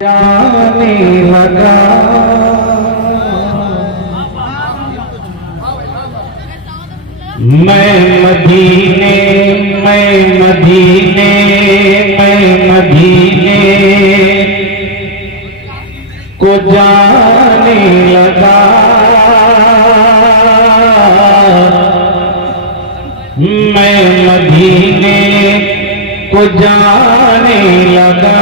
जाने लगा मैं मदीने को जाने लगा। मैं मदीने को जाने लगा।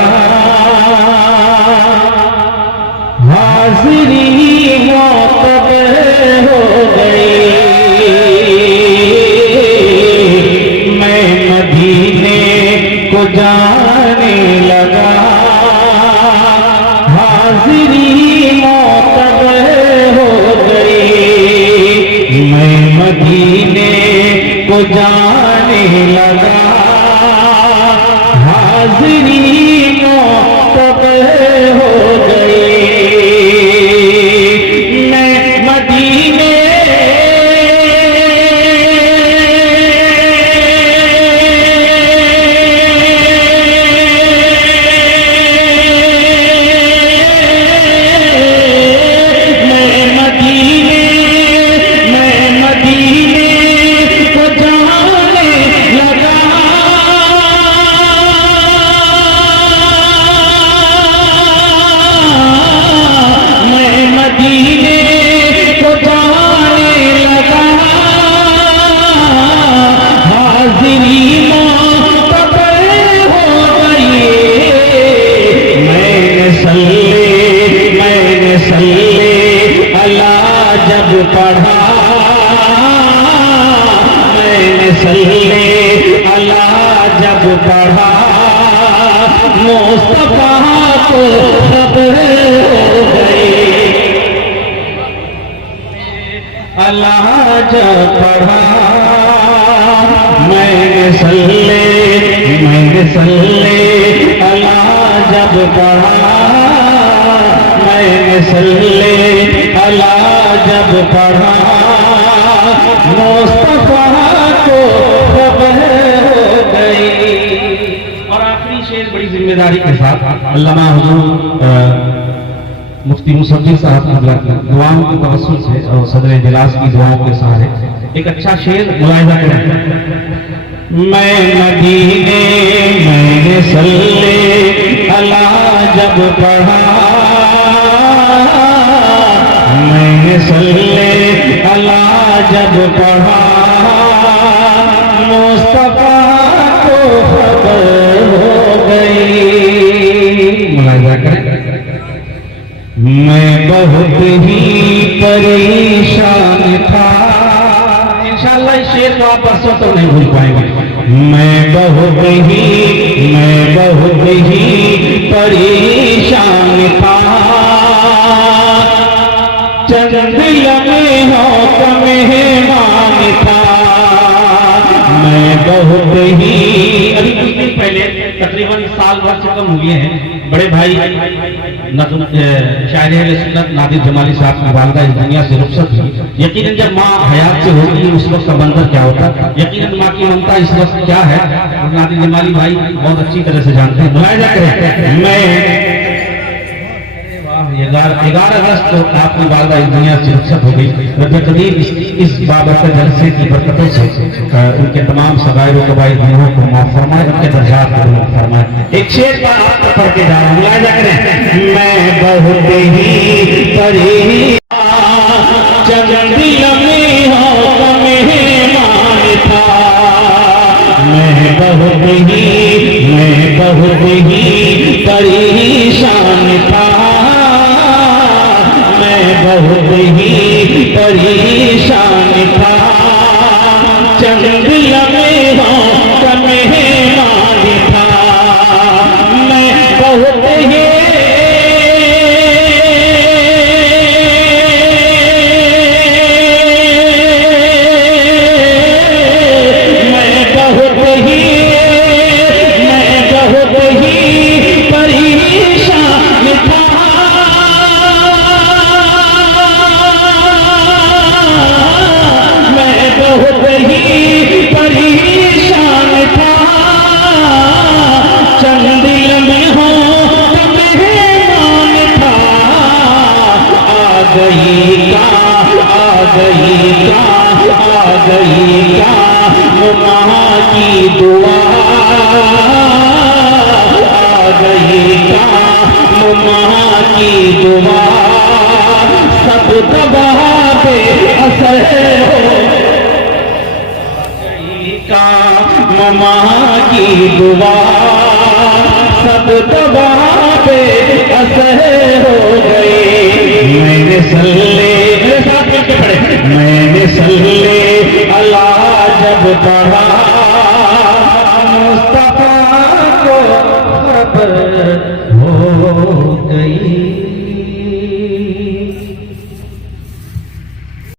हाज़िरी मोतबर हो गई। मैं मदीने को जाने लगा। हाज़िरी मोतबर हो गई। मैं मदीने को जाने लगा। हाज़िरी मोतबर हो गई। पढ़ा मैंने सल्ले अला जब पढ़ा मुस्तफा को खबर हो गई। अला जब पढ़ा मैंने सल्ले अला जब पढ़ा मैंने सल्ले अला जब पढ़ा मुस्तफा को खबर हो गई। और आखिरी शेर बड़ी जिम्मेदारी के साथ अल्लामा हुजूर मुफ्ती मुसद्दिक साहब की दुआओं के तवस्सुल से और सदर इजलास की दुआओं के सहारे एक अच्छा शेर मुलाहिजा करें। मैं मदीने मैंने सल्ले अला जब पढ़ा मैंने सल्ले अला जब पढ़ा मुस्तफा को खबर हो गई। मुलाहिजा करें। मैं बहुत ही परेशान था। इंशाअल्लाह इस शेर को आप बरसों तक नहीं भूल पाएंगे। मैं बहुत ही परेशान था। चंद लम्हों का मेहमान था। मैं बहुत ही अभी कुछ दिन पहले तकरीबन साल भर से कम हुए हैं बड़े भाई शायर सुन्नत नादिर जमाली साहब की वालिदा इस दुनिया से रुखसत हुई। यकीनन जब माँ हयात से होती है उस वक्त का मंजर क्या होता है, यकीनन माँ की ममता इस वक्त क्या है और नादिर जमाली भाई बहुत अच्छी तरह से जानते हैं। मुलाहिजा करें। मैं 11 अगस्त को आपकी वालिदा इस दुनिया से रुखसत हो गई। रब्बे करीम इस बाबरकत जलसे की बरकतों से उनके तमाम सगायर व कबाइर गुनाहों को माफ फरमाए, उनके दर्जात को बुलंद फरमाए। एक शेर पर आपको पढ़ के जा रहा हूं, मुलाहिजा करें। मैं बहुत ही परेशान चंद लम्हों का मेहमान था। मैं बहुत ही परेशान था। बहुत ही परेशान था। चंद लम्हों का मेहमान था। मैं बहुत ही परेशान था। गई का, आ गई का, आ गई का माँ की दुआ, आ गई का माँ की दुआ, सब दबा पे असर हो का माँ की दुआ, सब दबा पे असर हो गई। मैंने सल्ले, मेरे साथ मिलके पढ़े, मैंने सल्ले अल्लाह जब पढ़ा,